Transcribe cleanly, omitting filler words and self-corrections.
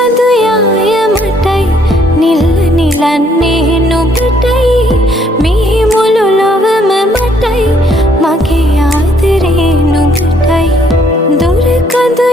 කඳු යාය මටයි නිල්ල නිලන්නේ නුඹටයි මේ මුළු ලොවම මටයි මගේ ආදරේ නුඹටයි දුර කඳු